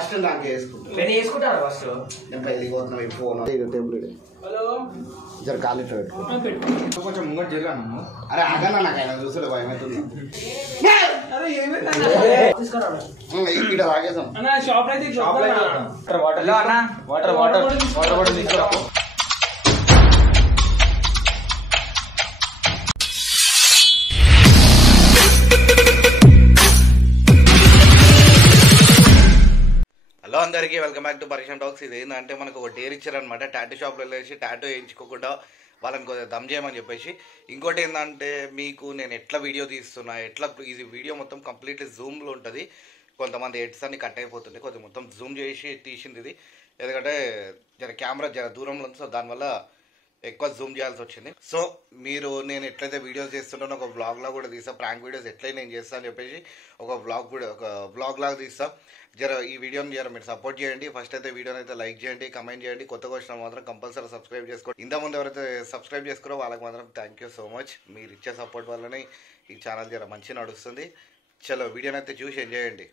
First నాకు వేసుకుంటా నేను వేసుకుంటాను ఫస్ట్ నేను పెళ్ళికి పోతున్నా ఈ ఫోన్ టేబుల్ హలో జర కాలు పెట్టు కొంచెం ముంగట్ జరిగాను అరే ఆగన్నా నాకు ఆయన చూసాడు భయం అవుతుంది అరే ఏమైంది ఇక్కడ తాగేసాం అన్న షాప్ అయితే వాటర్ వాటర్ తీసుకురా. హలో అందరికీ వెల్కమ్ బ్యాక్ టు పరిశ్రమ టాక్స్. ఇది ఏంటంటే మనకు ఒక డేర్ ఇచ్చారనమాట. టాటూ షాప్లో వెళ్ళేసి టాటూ వేయించుకోకుండా వాళ్ళని కొద్దిగా దమ్ చేయమని చెప్పేసి. ఇంకోటి ఏంటంటే మీకు నేను ఎట్లా వీడియో తీస్తున్నా, ఎట్లా ఇది వీడియో మొత్తం కంప్లీట్లీ జూమ్లో ఉంటుంది. కొంతమంది హెడ్స్ అన్ని కట్ అయిపోతుంది, కొద్దిగా మొత్తం జూమ్ చేసి తీసింది ఇది. ఎందుకంటే జర కెమెరా జర దూరంలో ఉంది, సో దానివల్ల ఎక్కువ జూమ్ చేయాల్సి వచ్చింది. సో మీరు నేను ఎట్లయితే వీడియోస్ చేస్తున్నానో ఒక వ్లాగ్లా కూడా తీస్తా. ప్రాంక్ వీడియోస్ ఎట్లయితే నేను చేస్తాను అని చెప్పేసి ఒక వ్లాగ్ లాగా తీస్తా. జర ఈ వీడియోని జర మీరు సపోర్ట్ చేయండి. ఫస్ట్ అయితే వీడియోని అయితే లైక్ చేయండి, కమెంట్ చేయండి. కొత్తగా వచ్చిన మాత్రం కంపల్సరీ సబ్స్క్రైబ్ చేసుకోండి. ఇంతకుముందు ఎవరైతే సబ్స్క్రైబ్ చేసుకున్నారో వాళ్ళకి మాత్రం థ్యాంక్ యూ సో మచ్. మీరు ఇచ్చే సపోర్ట్ వల్లనే ఈ ఛానల్ జర మంచిగా నడుస్తుంది. చలో వీడియోని అయితే చూసి ఎంజాయ్ చేయండి.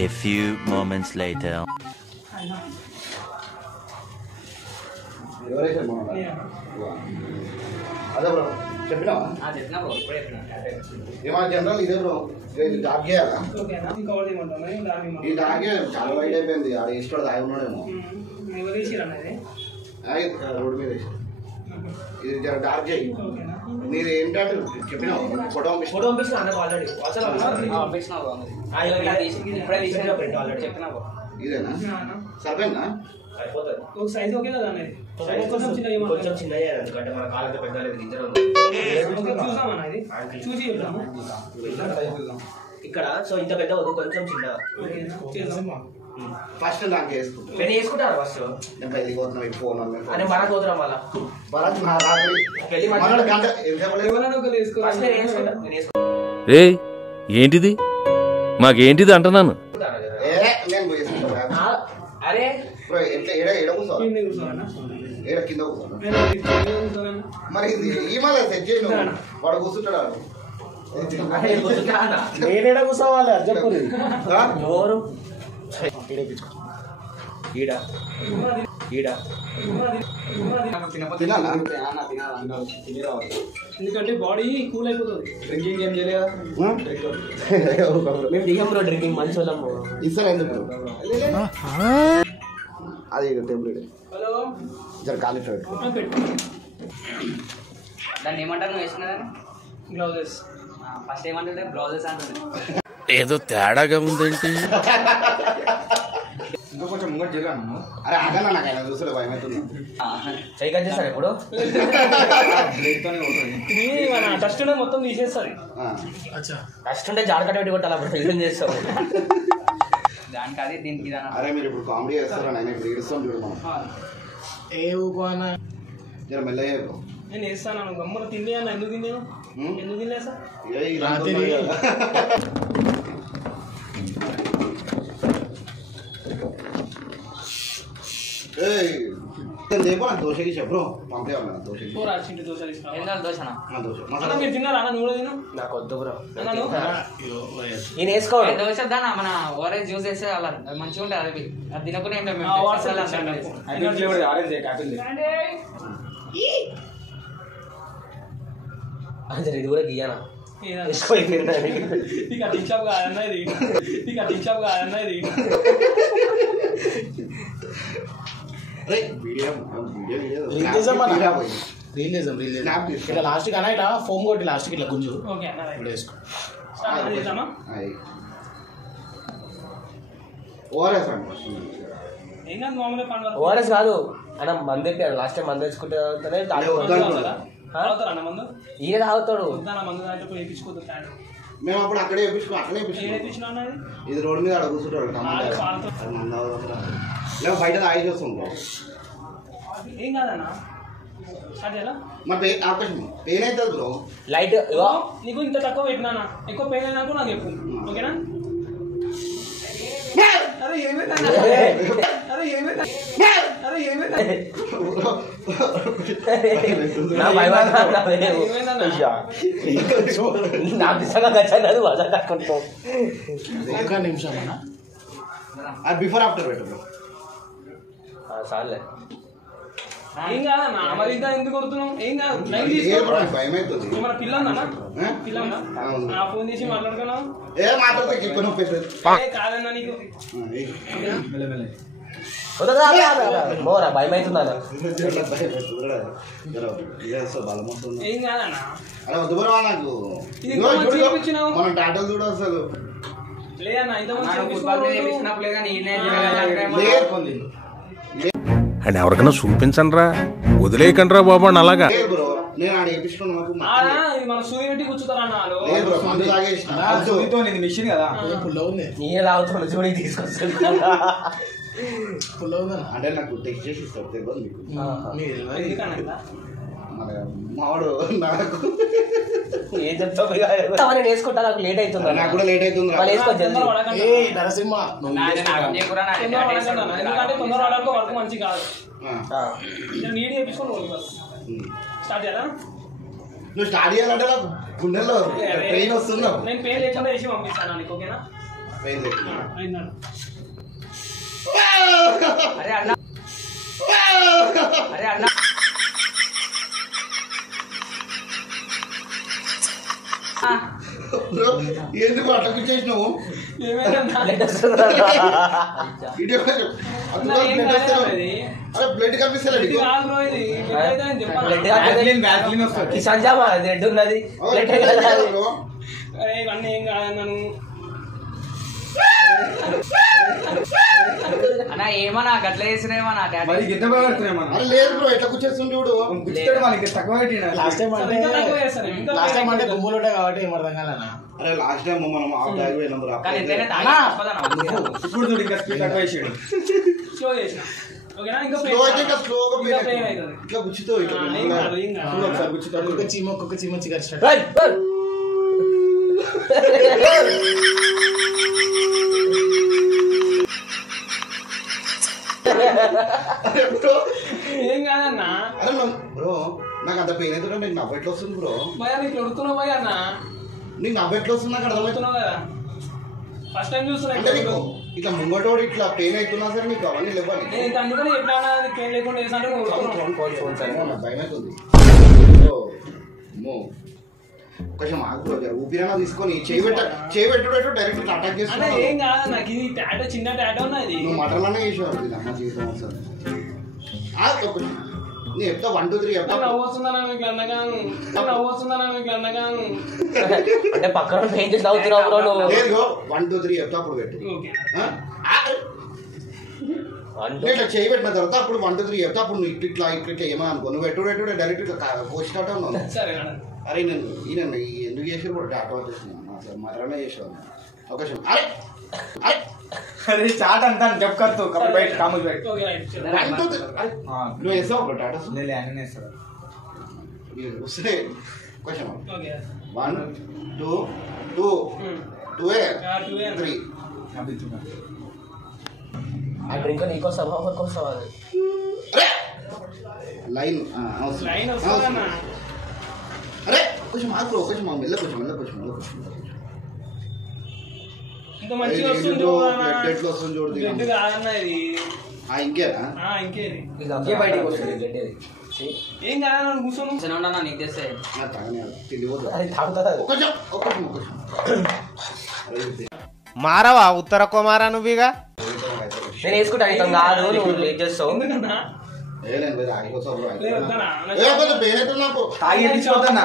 A few moments later. అదే బ్రో చెప్పినావా? ఏమన్నా జనరల్ ఇదే బ్రో డాక్ చేయాలా? ఈ డాగే చాలా వైట్ అయిపోయింది. ఆడ ఇష్టం తాగి ఉన్నాడేమో రోడ్డు మీద వేసి. ఇది డార్క్ చేయి. మీరు ఏంటంటే చెప్పినావు ఫోటో ఇదేనా సరిపోయిందా? సైజ్ ఓకే కదా కొంచెం చిన్న ఎందుకంటే మన కాళ్ళతో చూసి చెప్తాము ఇక్కడ. సో ఇంత పెద్ద వద్దు, కొంచెం చిన్న. ఫస్ట్ నాకు వేసుకుంటా నేను వేసుకుంటాను ఫస్ట్. నేను పెళ్ళికి పోతున్నా ఈ ఫోన్ అని మన పోతున్నాం వల్ల భరత్ నా రాత్రి పెళ్లి రే ఏంటిది మాకేంటిది అంటున్నాను. నేను వేసుకుంటా. అరే ఎడ కూర్చోవాలి, ఏడ కింద కూర్చోవాలి. మరి ఇది ఈ మళ్ళీ సెట్ చేయి. వాడు కూర్చుంటాడు. నేనేడ కూర్చోవాలి చెప్పు. ఎవరు తినాలా? ఎందుకంటే బాడీ కూల్ అయిపోతుంది. డ్రింకింగ్ ఏం చేయలేదా? మేము దిగం బ్రో డ్రింకింగ్, మంచి వాళ్ళము. ఇస్తారా ఎందుకు? అది టేబుల్ హలో జర కాలు పెట్టు. దాన్ని ఏమంటారు నువ్వు వేసుకున్నాను? గ్లౌజెస్. ఫస్ట్ ఏమంటుంటే బ్లౌజెస్ అంటుంది. ఏదో తేడాగా ఉందేంటి? ఇంకా కొంచెం ముంగట్ జరిగాను. అరే ఆగన్నా నాకు ఆయన చూసాడు భయం అవుతుంది. సైకిల్ చేస్తారు ఎప్పుడు మన టస్ట్ మొత్తం తీసేస్తుంది. ఫస్ట్ ఉంటే జాడకట్ట పెట్టి కొట్టాలి, అప్పుడు ఫిల్మ్ చేస్తావు. దానికి అది దీనికి ఇది అరే మీరు ఇప్పుడు కామెడీ చేస్తారని ఆయన ఇప్పుడు ఏడుస్తాం చూడు మనం. జర మెల్లయ్యే బ్రో. నేను వేస్తాను గమ్మలు తిండి అన్న. ఎందుకు తిన్నాను? ఎందుకు తిన్నా సార్? దోశకి చెప్పు పంపేవాళ్ళ దోశకి. దోశ తీసుకున్నా. ఏందో దోశనా? అన్న మీరు తిన్నారా? అన్న నువ్వు తిను. నాకు వద్దు బ్రో. నేను వేసుకోవాలి దోశ దానా మన ఓరెంజ్ జ్యూస్ వేస్తే అలా మంచిగా ఉంటుంది. అది అది తినకుండా ఏం లేదు. ఇది కూడా గీయనా కటింగ్ షాప్ కాదన్నా ఇది. కటింగ్ షాప్ కాదన్నా ఇది. లాస్ట్ కన్నా ఇట్లా ఫోమ్ కొట్టి లాస్ట్ ఇట్లా గుంజు. ఓకే అన్న ఇప్పుడు వేసుకో. ఏం కాదు మామూలుగా పండుగ. ఓఆర్ఎస్ కాదు అన్న, మంది లాస్ట్ టైం మంది తెచ్చుకుంటే తాగుతారా అన్న మందు? ఈయన తాగుతాడు. వద్దాన మందు తాగితే వేయించుకోవద్దు. మేము అప్పుడు అక్కడే వేయించుకో అక్కడే వేయించుకున్నా అన్నది. ఇది రోడ్డు మీద అక్కడ కూర్చుంటాడు. లేదా బయట తాగేసి వస్తుంది. ఏం కాదన్నా స్టార్ట్ చేయాలా? మరి అవకాశం పెయిన్ అవుతుంది బ్రో. లైట్ నీకు ఇంత తక్కువ పెట్టినా, ఎక్కువ పెయిన్ అయినాక నాకు చెప్పు. ఓకేనా? అరే ఏమైందన్నా? అరే ఏమైందా అరే ఏమైందా నా భయపడతా నా పిసగా గచ్చాను మజా కట్టుకుంటాం. ఒక్క నిమిషం అన్న. అది బిఫోర్ ఆఫ్టర్ పెట్టు. సార్లే ఏం కాదన్నా మరి ఇంకా ఎందుకు కొడుతున్నాం? ఏం కాదు లైన్ తీసుకో. భయం అవుతుంది. ఏమన్నా పిల్ల ఉందన్నా? పిల్ల ఉందా? ఫోన్ చేసి మాట్లాడుకున్నావు? ఏ మాట్లాడితే కిక్కు నొప్పి కాదన్నా నీకు మోరా భయం అవుతుందా? బలం వస్తుంది. ఏం కాదన్నా అరే వద్దు బరవా నాకు. ఇది ఇంకా మంచిగా చూపించినావు. మనం టాటోలు చూడ అసలు లేదన్నా ఇంత మంచిగా చేపించినప్పుడు లేదా నేనే అని ఎవరికైనా చూపించండి రా, వదిలేయకండి రా బాబు అని అలాగా. లేదు బ్రో, నేను ఆడ వేపించుకున్నా నాకు ఇది మన సూది పెట్టి కూర్చుతారన్నా వాళ్ళు. లేదు బ్రో, మందు తాగేసిన మిషన్ కదా పుల్ల ఉంది. నీయే లాగుతున్నా చూడి తీసుకొస్తాను. పుల్ల ఉందన్న. అంటే నాకు టెక్స్ట్ చేసి ఇస్తారు తెలియదు మీకు. ఎందుకన్నా మన మావాడు నాకు ఏం చెప్తావు? నేను వేసుకుంటా, నాకు లేట్ అవుతుంది. నాకు కూడా లేట్ అవుతుంది. వాళ్ళు వేసుకో జల్దీ. ఏ నరసింహ నువ్వు ఎందుకంటే తొందర వాడడానికి వర్క్ మంచి కాదు. నీట్ చేయించుకొని స్టార్ట్ చేయాలా? నువ్వు స్టార్ట్ చేయాలంటే నాకు గుండెల్లో పెయిన్ వస్తున్నావు. నేను పెయిన్ లేకుండా వేసి పంపిస్తాను నీకు, ఓకేనా? పెయిన్ అయిందా? అరే అన్న అరే అన్న ఎందుకు అట్లా కూర్చేసినావు? ఏమైందన్నా? ఇటు బ్లడ్ కనిపిస్తలేదు. ఇది కాదు బ్రో, ఇది అయితే అని చెప్పాను. కిసాన్ జామా రెడ్ ఉన్నది. అరే ఇవన్నీ ఏం కాదన్నాను. అన్న ఏమన్నా గట్ల చేసినేమన్నా అరే లేదు బ్రో, ఎట్లా కూర్చేస్తుంది చూడు. లాస్ట్ టైం అంటే ఇంకా తక్కువ చేస్తాను, ఇంకా లాస్ట్ టైం అంటే గుమ్ములు ఉంటాయి కాబట్టి ఏం అర్థం కాలేనా. అరే లాస్ట్ టైం మనం ఆ బ్యాగ్ పోయినాం రా. కానీ ఎంతైనా తాగి ఇప్పుడు చూడు ఇంకా స్పీడ్ తక్కువ వేసాడు. స్లో చేసిన, ఓకేనా? ఇంకా స్లో అయితే ఇంకా స్లోగా ఇంకా పెయిన్ అవుతుంది. ఇట్లా గుచ్చుతో ఇట్లా ఏం కాదు, ఏం కాదు. చూడు ఒకసారి గుచ్చుతో. ఒక్కొక్క చీమ చికెన్ ఏం కాదన్నా. అరే బ్రో, నాకు అంత పెయిన్ అవుతుంటే నీకు నవ్వు ఎట్లా వస్తుంది బ్రో? భయ నీకు ఎడుతున్నావు భయ అన్న, నీకు నవ్వు ఎట్లా వస్తుంది? నాకు అర్థమవుతుంది. ఎడుతున్నావు కదా, ఫస్ట్ టైం చూస్తున్నా. అంటే నీకు ఇట్లా ముంగటోడు ఇట్లా పెయిన్ అవుతున్నా సరే నీకు అవన్నీ లేవాలి. నేను ఇంకా అందుకని ఎట్లా పెయిన్ లేకుండా చేసా అంటే నువ్వు ఎడుతున్నావు. నాకు భయం అవుతుంది. కొంచెం ఆగు, ఊపిరైనా తీసుకొని చేయబెట్టు డైరెక్ట్ ఇట్లా అటాక్ అంటే చేస్తున్నావు. ఏం కాదు నాకు, ఇది టాటో చిన్న టాటో ఉన్నది. నువ్వు మటన్లోనే చేసేవారు ఇది అమ్మ జీవితం ఒకసారి. నేను చెప్తా 1 2 3 చెప్తా. నవ్వొస్తుందన్నా మీకు అన్నగాను, నవ్వొస్తుందన్నా మీకు అన్నగాను. అంటే పక్కన పెయిన్ చేసి నవ్వుతున్నావు బ్రో నువ్వు. లేదు 1 2 3 చెప్తా అప్పుడు పెట్టు. ఓకే నేను ఇట్లా చేయబెట్టిన తర్వాత అప్పుడు 1 2 3 చెప్తా అప్పుడు నువ్వు ఇట్లా ఏమో అనుకో. నువ్వు పెట్టు డైరెక్ట్ ఇట్లా కోసినట్టు ఉన్నావు. సరే మేడం. అరే నేను ఎందుకు చేసారు కూడా టాటో వచ్చేసినా సార్ మరనే చేసేవాళ్ళు అవకాశం. అరే అరే अरे चाट अंताను చెప్కర్తో కబర్ బయట కాముల్ బయట ఓకే రైట్. నువ్వు వేసావు ఒక టాటో? లే అనే సార్ వస్తే క్వశ్చన్ ఓకే 1 2 2 2 3 అభితున్నా ఆ డ్రింక్ నీకోసమా ఎవరికోసమా? అరే లైన్ లైన్ వస్తుందన్నా. అరే కొంచెం ఆగు, కొంచెం మెల్ల కొంచెం ఇంకా మంచిగా వస్తుంది ఎట్లా వస్తుంది చూడు. బ్లడ్ కాదన్నా ఇది. ఇంకేనా? ఇంకేది ఇంకే బయటికి వస్తుంది గడ్డేది. ఏం కాదన్నా కూర్చొని ఉన్నా నీకు తెస్తే తిండి పోదు. అది తాగుతుంది అది. కొంచెం మారవా ఉత్తర కుమారా నువ్వుగా నేను వేసుకుంటా ఇతను కాదు, నువ్వు లేట్ చేస్తావు. ఎందుకన్నా? లేదు ఆగిపోతావు బ్రో. లేదు వద్దన్నా. కొంచెం పెయిన్ అయితే నాకు తాగి తీసుకోదన్నా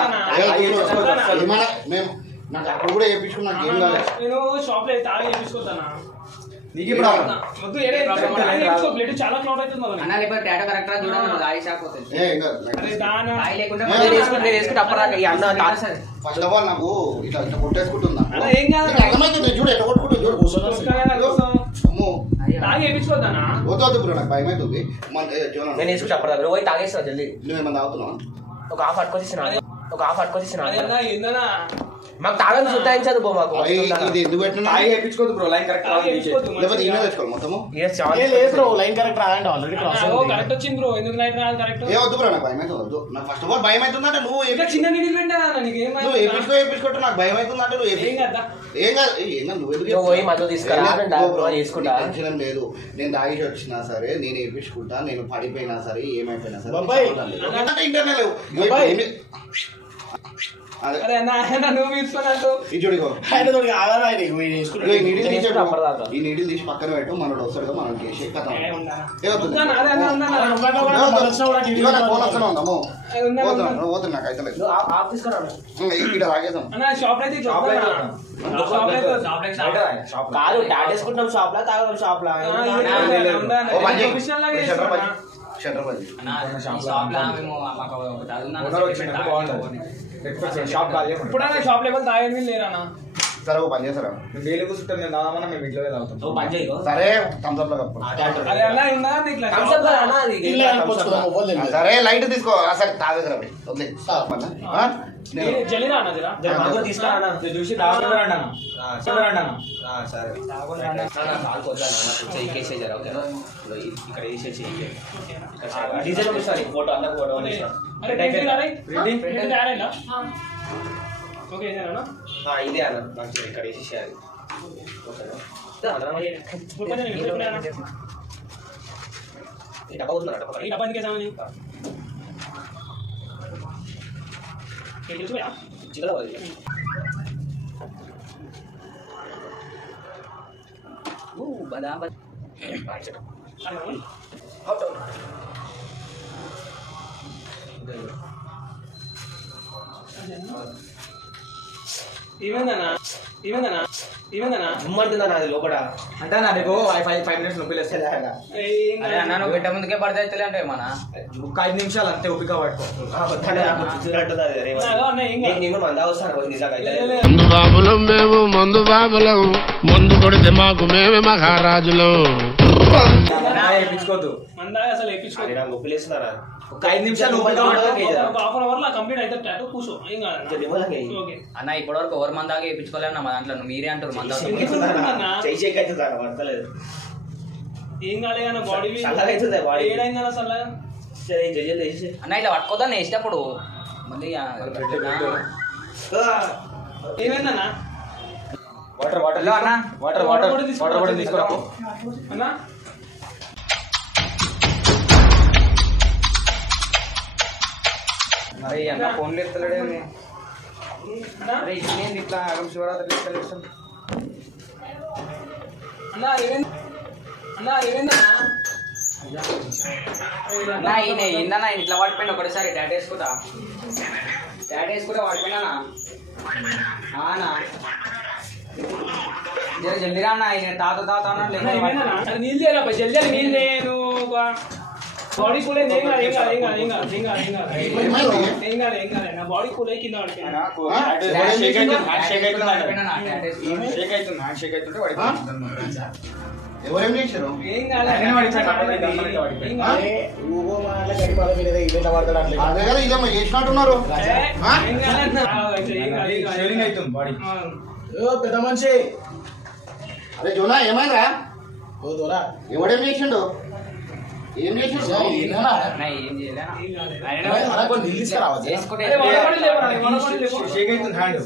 మేము నాకు అప్పుడు కూడా వేయించుకున్నా నాకు ఏం కాలేదు. నేను షాప్ లో తాగి వేపించుకోతానా? నీకు ఇప్పుడు వద్దు బ్లడ్ చాలా క్లౌడ్ అవుతుంది మళ్ళీ. అన్న లేకపోతే టాటో కరెక్ట్ చూడండి తాగి షాక్ అవుతుంది. అరే దాని తాగి లేకుండా నేను వేసుకుంటే అప్పటిదాకా ఈ అన్న తాగు. ఫస్ట్ ఆఫ్ ఆల్ నాకు ఇట్లా కొట్టేసుకుంటుందా అరే ఏం కాదు, అర్థమవుతుంది చూడు ఎట్లా కొట్టుకుంటుంది చూడు. అమ్మో తాగి వేపించుకోతానా? వద్దు బ్రో నాకు భయం అవుతుంది. నేను వేసుకుంటే అప్పటిదాకా నువ్వు పోయి తాగేస్తావు జల్దీ. నువ్వేమన్నా తాగుతున్నావా? ఒక హాఫ్ అట్టుకొచ్చిన అదన్నా ఏందన్నా మాకు తాగని సుట్టాయించదు బో మాకు ఇది ఎందుకు పెట్టినా తాగి వేయించుకోవద్దు బ్రో లైన్ కరెక్ట్ లేకపోతే ఈమె తెచ్చుకోవాలి మొత్తము లేదు బ్రో లైన్ కరెక్ట్ రాదండి ఆల్రెడీ కరెక్ట్ వచ్చింది బ్రో ఎందుకు లైట్ రాదు కరెక్ట్ ఏ వద్దు బ్రో నాకు భయం అవుతుంది వద్దు నాకు ఫస్ట్ ఆఫ్ ఆల్ భయం అవుతుందంటే నువ్వు ఇంకా చిన్న నీళ్ళు పెట్టా నీకు నువ్వు వేపించుకుంటే నాకు భయం అవుతుందంటే నువ్వు ఏం కదా ఏం కాదు ఏం కాదు నువ్వు ఎందుకు పోయి మధ్య తీసుకురా చేసుకుంటా టెన్షన్ లేదు నేను తాగేసి వచ్చినా సరే నేను వేపించుకుంటా నేను పడిపోయినా సరే ఏమైపోయినా సరే ఇంటర్నే లేవు అరే అన్న నువ్వు తీసుకున్నట్టు ఈ చూడిగో అప్పటిదాకా ఈ నీడిల్ తీసి పక్కన పెట్టు మనోడు వస్తాడు మనం చేసి కథ పోతుంది నాకు అయితే లేదు ఇక్కడ తాగేద్దాం షాప్ అయితే కాదు డాట్ వేసుకుంటాం షాప్ లా తాగడం షాప్ లా షటర్ బంద్ ఇప్పుడు షాప్ లెవెల్ తాగేది లేరన్నా సరే ఓ పని చేస్తారా డైలీ కూర్చుంటాం మేము దాదామన్నా మేము ఇంట్లో తాగుతాం సరే థమ్స్ అప్ లో కప్పు అరే అన్న ఉందా సరే లైట్ తీసుకో అసలు తాగదు వదిలే జల్లి అన్న జరా తీసుకురా చూసి తాగుతారా సరే ఇక్కడ వేసేసి డీజల్ ఫోటో అందరికి ఫోటో ఓకే ఇదే అన్న మంచిగా ఇక్కడ వేసేసేయాలి డబ్బా అవుతున్నాడు డబ్బా ఎందుకే సామాన్ చిల్లర ఇమ్మంటుందా నాది లోపల అంటే నీకు 5 minutes నొప్పి వస్తే అరే అన్న నువ్వు పెట్టే ముందుకే పడితే అవుతలే అంటే మన ఒక 5 నిమిషాలు అంతే ఓపిక పట్టుకో మంద అవసరం నిజంగా మందు బాబులం మేము మందు బాబులం మందు కొడితే మాకు మేమే మహారాజులు వేయించుకోవద్దు అసలు వేయించుకో నొప్పి లేస్తున్నారా ఒక 5 నిమిషాలు ఓపిక పట్టుకో ఒక హాఫ్ అన్ అవర్ లో కంప్లీట్ అయితే టాటూ కూర్చో ఏం కాదు ఓకే అన్న ఇప్పటివరకు ఎవరు మందాగా వేయించుకోలేము మా దాంట్లో మీరే అంటారు మందా పడతలేదు ఏం కాలేదన్న బాడీ బాడీ ఏడైందన్న అసలు అన్న ఇట్లా పట్టుకోదా వేసేటప్పుడు మళ్ళీ ఏమైందన్న వాటర్ వాటర్ అన్న వాటర్ వాటర్ వాటర్ కూడా తీసుకురా అన్న అరే అన్న ఫోన్లు ఎత్తలేడే అరే ఏంది ఇట్లా శివరాత్రి కలెక్షన్ అన్న ఏమైందన్న అన్న ఈయన ఏందన్న ఆయన ఇట్లా పడిపోయింది ఒకటేసారి డాట్ వేసుకుంటా పడిపోయినా అన్నా జర జల్దిరా అన్న ఆయన తాత అన్నాడు నీళ్ళు లేరా జల్దీ నీళ్ళు నేను బాడీ కూల్ అయింది ఏం కాదు నా బాడీ కూల్ అయ్యి కింద షేక్ అవుతుంటే వాడికి ఎవరేం చేశారు ఏం కాదు అదే కదా ఇదేమో చేసినట్టున్నారు షేరింగ్ అవుతుంది బాడీ పెద్ద మనిషి అరే జోనా ఏమైందా ఓ దొరా ఎవడేం చేసిండు ఏం చేసిండు షేక్ అవుతుంది హ్యాండ్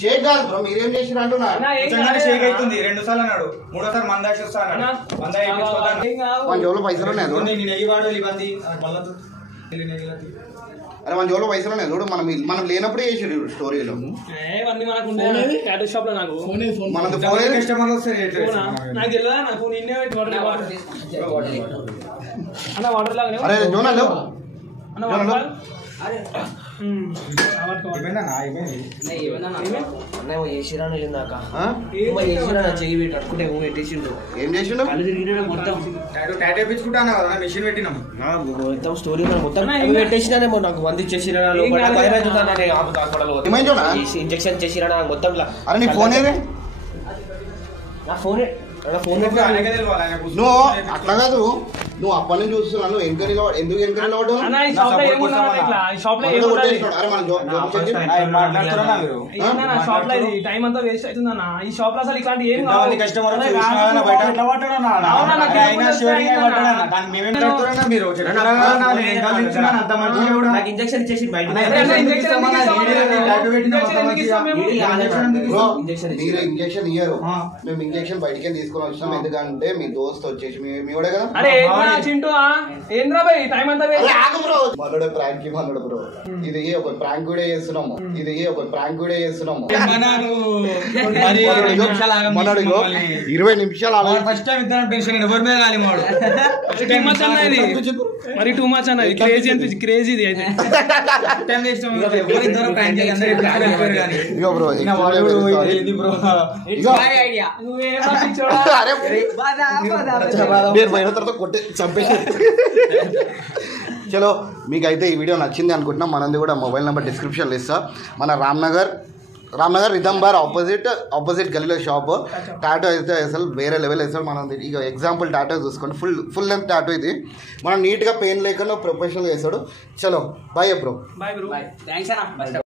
షేక్ కాదు బ్రో మీరేం చేసిండు అంటున్నా నిజంగానే షేక్ అవుతుంది 2 సార్లు అన్నాడు 3వ సారి మందాక్షి వస్తా అన్నాడు మందా వేయించుకోవద్దు మన జోలో పైసలు ఉన్నాయి నేను నెయ్యివాడు ఇబ్బంది మళ్ళీ అరే మన జోలో పైసలు ఉన్నాయి చూడు మనం లేనప్పుడే చేసాడు స్టోరీలో మనకు ఉండేది టాటూ షాప్ లో నాకు మనది ఫోన్ కస్టమర్లు వస్తే నాకు తెలియదా నాకు నిన్నే అన్న వాటర్ లాగానే అరే జోనా లేవు అన్న వాటర్ అన్నేమో చేసిరాను ఇందాక చేసిరా చెయ్యి పెట్టి అట్టుకుంటే ఏమో పెట్టేసిండు ఏం చేసిండు కళ్ళు తిరిగిన మొత్తం టాటూ వేయించుకుంటాను కదా మిషన్ పెట్టినాం మొత్తం స్టోరీ మొత్తం పెట్టేసినానేమో నాకు మంది చేసిరా ఇంజక్షన్ చేసిరా మొత్తం అరే నీ ఫోన్ ఏదే నా ఫోన్ నువ్వు అట్లా కాదు నువ్వు అప్పటి నుంచి చూస్తున్నాను ఎందుకు నిలబడ్డావు? అన్న ఈ షాప్ లో ఏమున్నా ఇట్లా ఈ షాప్ లో ఏముంటది షాప్ లో ఇది టైం అంతా వేస్ట్ అవుతుందన్న ఈ షాప్ లో అసలు ఇట్లాంటి ఏం కావాలి ఇంజక్షన్ ఇచ్చేసి బయట మీరు ఇంజక్షన్ ఇయ్యరు, మేము ఇంజక్షన్ బయటికి తీసుకొని వచ్చినాం. ఎందుకంటే మీ దోస్త్ వచ్చేసి మీడే కదా. చింటూ ఏంద్రా భయ్ టైం అంతా మనోడే ప్రాంక్ మనోడు బ్రో. ఇది ఒక ప్రాంక్ వీడియో చేస్తున్నాము. 20 నిమిషాలు మరి టూ మచ్ అన్నది క్రేజీ అనిపించి క్రేజీ ఇది అయితే పోయిన తర్వాత కొట్టి చంపేసి. చలో మీకైతే ఈ వీడియో నచ్చింది అనుకుంటున్నాం. మనది కూడా మొబైల్ నెంబర్ డిస్క్రిప్షన్లో ఇస్తా. మన రామ్నగర్ రిథమ్ బార్ ఆపోజిట్ గలీలో షాప్. టాటో అయితే అసలు వేరే లెవెల్ వేస్తాడు. మనం ఇక ఎగ్జాంపుల్ టాటో చూసుకోండి, ఫుల్ లెంత్ టాటో ఇది. మనం నీట్గా పెయిన్ లేకుండా ప్రొఫెషనల్గా వేస్తాడు. చలో bye bro. Bye bro. Thanks అన్న.